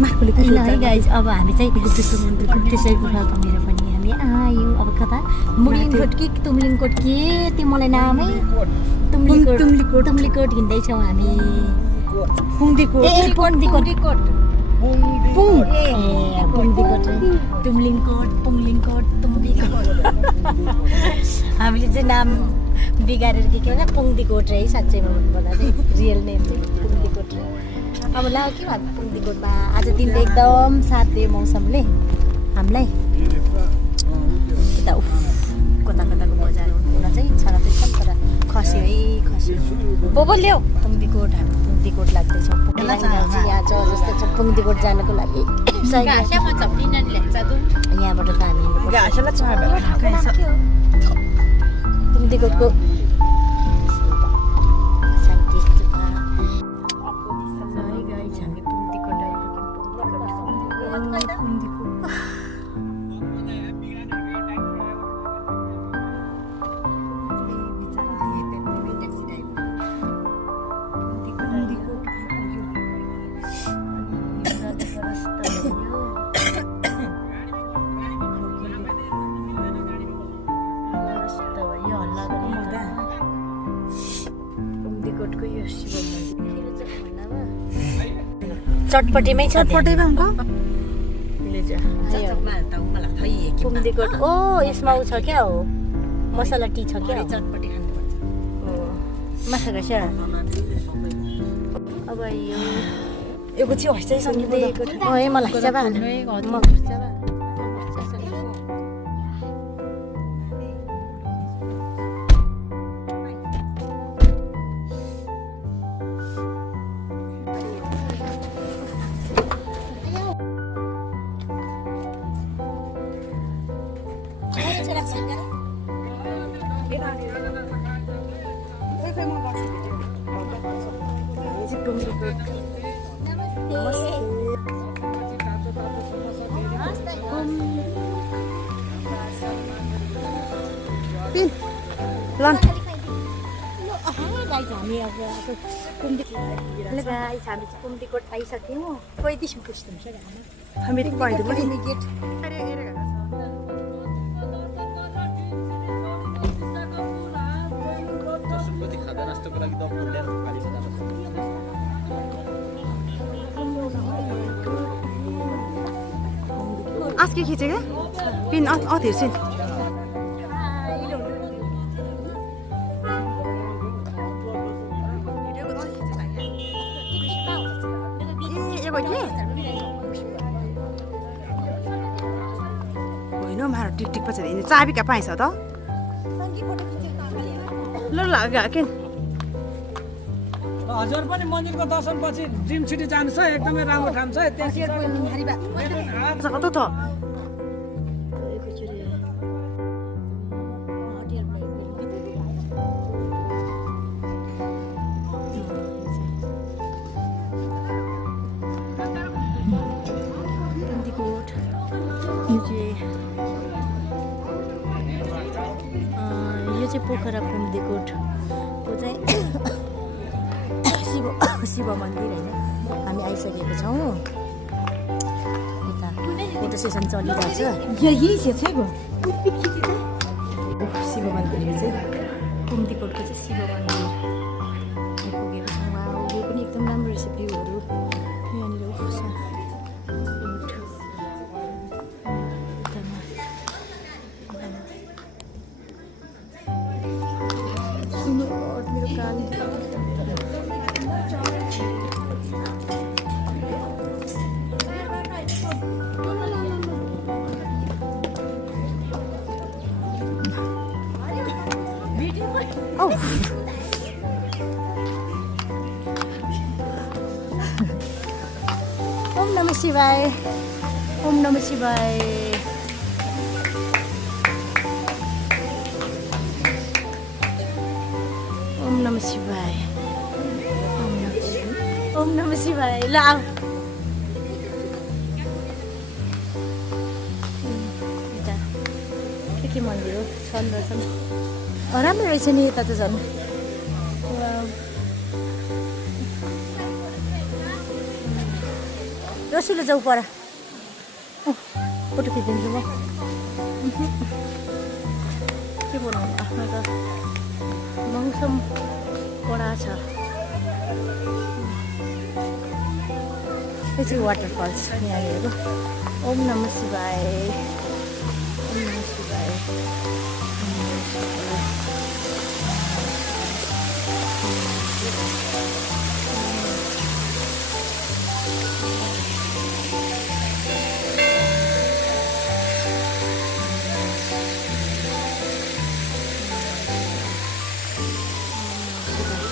ल है गाइज अब हामी चाहिँ गुप्तेश्वर गुफा घुमेर पनि हामी आयौँ अब कता मुगलिङकोट कि तुमलिङकोट के त्यो मलाई नामै तुमलिकोट हिँड्दैछौँ हामी पुङदीकोट तुमलिङकोट हामीले चाहिँ नाम बिगारेर के भन्छ पुङदीकोट है साँच्चैमा भन्नुपर्दा चाहिँ रियल नेम चाहिँ पुङदीकोट अब ल के भन्छ पुङदीकोटमा आज दिन त एकदम साथ दियो मौसमले हामीलाई यता कता कताको बजार हुन चाहिँ इच्छा चाहिँ तर खस्यो है खस्यो बोबो ल्याऊ पुङदीकोट हामी पुङदीकोट लाग्दैछौँ यहाँ छ जस्तो छ पुङदीकोट जानको लागि यहाँबाट त हामी पुङदीकोटको चटपटीमै छ पुङदीकोट ओ यसमा उ छ क्या हो मसला टी छ क्या चटपटी खानुपर्छ मसला छ अब यो कुछ हस्दै सङ्गीत ए मलाई जाबा पुङदीकोट आइसक्यौँ पैँतिसमा पुग्छौँ हामी आज के खिचेको पिन हेर्छन् होइन मारो टिक पछि चाबी कहाँ पाइन्छ त ल के हजुर पनि मन्दिरको दर्शनपछि ड्रिम सिटी जानु छ एकदमै राम्रो ठाउँ छ कता त यो चाहिँ पोखरा पुङदीकोटको चाहिँ शिव मन्दिर होइन हामी आइसकेको छौँ यता फोटो सेसन चलिरहेको छ शिव मन्दिर यो चाहिँ पुङदीकोटको चाहिँ शिव मन्दिर आइपुगेको छौँ यो पनि एकदम राम्रो रहेछ भ्यूहरू यहाँनिर छ ओम नमः शिवाय ओम नमः शिवाय ओम नमः शिवाय ओम नमः शिवाय ल आऊ के मन्दिर हो छन् राम्रो रहेछ नि यता त झन् रसुलो जाऊ पर फोटो खिचिदिन्छु म के बनाउनु आफ्नो त मौसम कडा छ यो चाहिँ वाटरफल्स यहाँनिरको ओम नमः शिवाय ओम नमः शिवाय ओम नमः शिवाय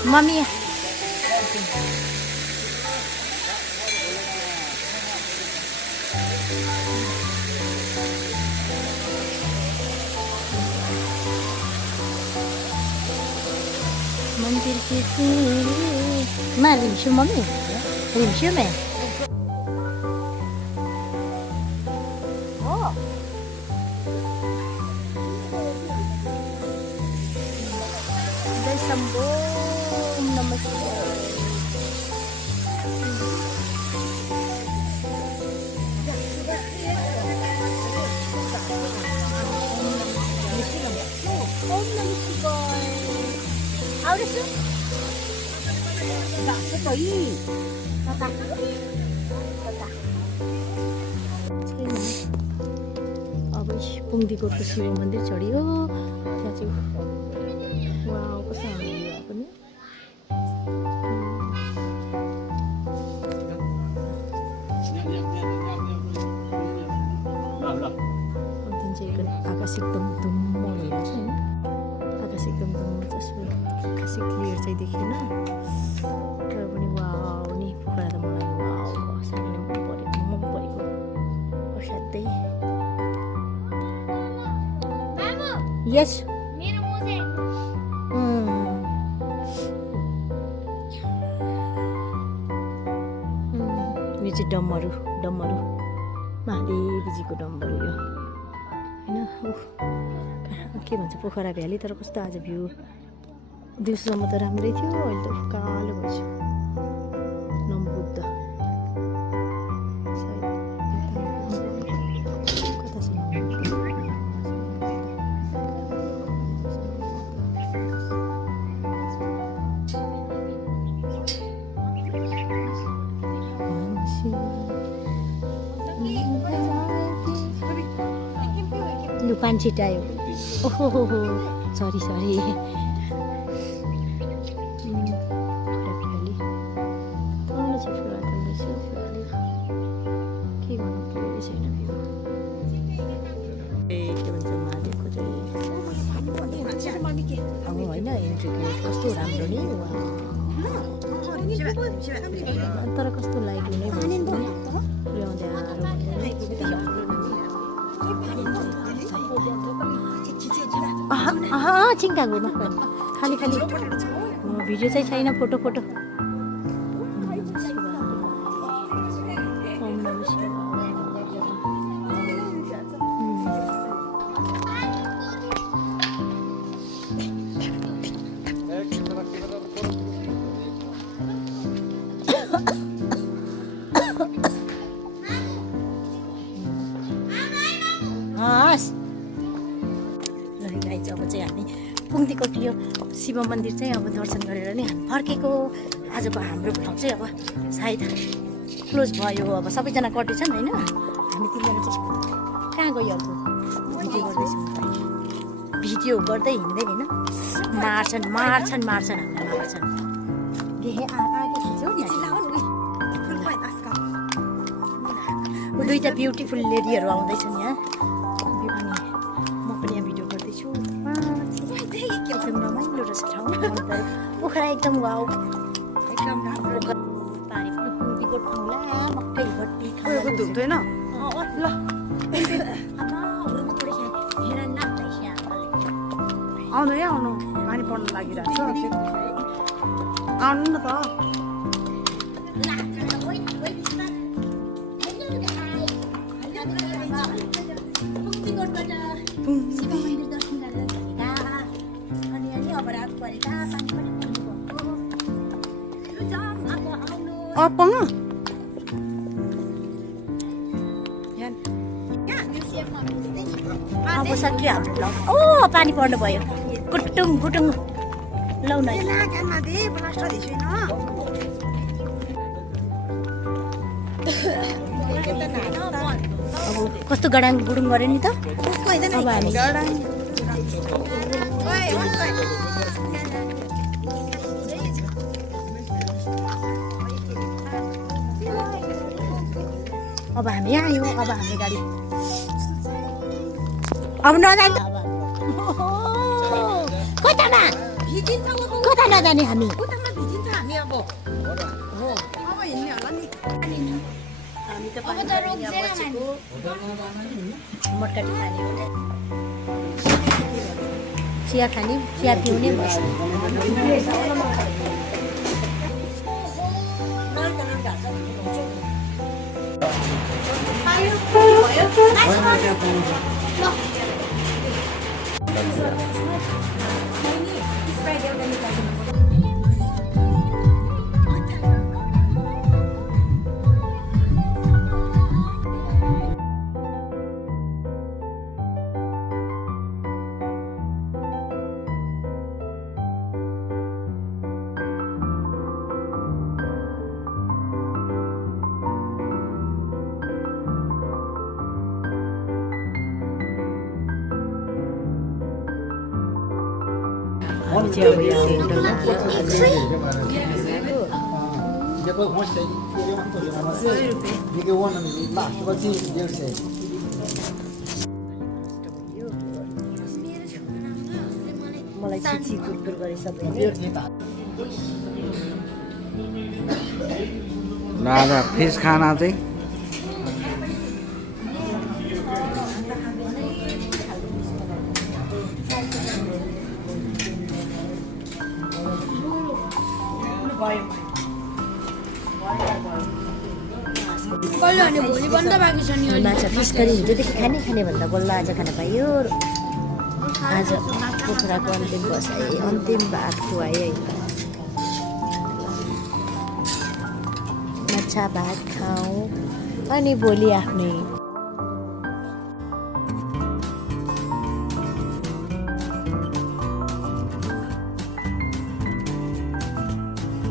मम्मी मंदिर की सीढ़ी मैं रिमशु मम्मी रिमशु में जय शंभो ओम नमः शिवाय ओम नमः शिवाय Ahora sí. Dạ, sẽ có gì? Tata. Tata. अब पुङ्दीकोटको शिव मन्दिर चढ्यो त्यहाँ चाहिँ वाउ कस्तो राम्रो पनि जुन चाहिँ आकाश एकदम धुम्म भइरहेको छ होइन आकाश एकदम धुम्म छ खासै क्लियर चाहिँ देखिएन तर पनि वाउ नि पोखरा त मलाई वाउ साह्रै नै मन परेको असाध्यै यस यो चाहिँ डमरू महादेवजीको डमरू यो होइन के भन्छ पोखरा भ्याली तर कस्तो आज भ्यू दिउँसोसम्म त राम्रै थियो अहिले त कालो भएछ नमबुद्ध लुपान छिटायो ओहो हो सरी होइन एन्ट्री गेट कस्तो राम्रो नि तर कस्तो लाइट हुने चिङ्कागोमा खाली भिडियो चाहिँ छैन फोटो ओम नमः शिवाय अब चाहिँ हामी पुङ्दीकोट यो शिव मन्दिर चाहिँ अब दर्शन गरेर नि हामी फर्केको आजको हाम्रो भ्लग चाहिँ अब सायद क्लोज भयो अब सबैजना कटेछन् होइन हामी तिनजना चाहिँ कहाँ गयो अब भिडियो गर्दै हिँड्दै होइन मार्छन् हामीलाई मार्छन् दुईटा ब्युटिफुल लेडीहरू आउँदैछन् यहाँ एकदम रमाइलो रहेछ ठाउँ पोखरा एकदम वाउ एकदम राम्रो पुङ्दीकोट ठाउँला मकै भट्टी धुम्दैन ल आउनु पानी पर्न लागिरहेको छ आउनु न त अब सक्यो हाम्रो ब्लग ओ पानी पर्नु भयो गुटुङ गुटुङ लौ न अब कस्तो गडाङ गुडुङ गऱ्यो नि त अब हामी अब हामी आयौँ अब हाम्रो गाडी अब नजाने कतामा कता नजाने हामी हामी त मटकाटी खाने हो चिया खाने चिया पिउने मलाई छिछि कुरकुर गरे सबैले दादा फिस खाना चाहिँ माछा फिस करी हिजोदेखि खाने भन्दा बल्ल आज खान पाइयो आज कुखुराको अन्तिम बसाइ अन्तिम भात खुवायो है माछा भात खाऊँ अनि भोलि आफ्नै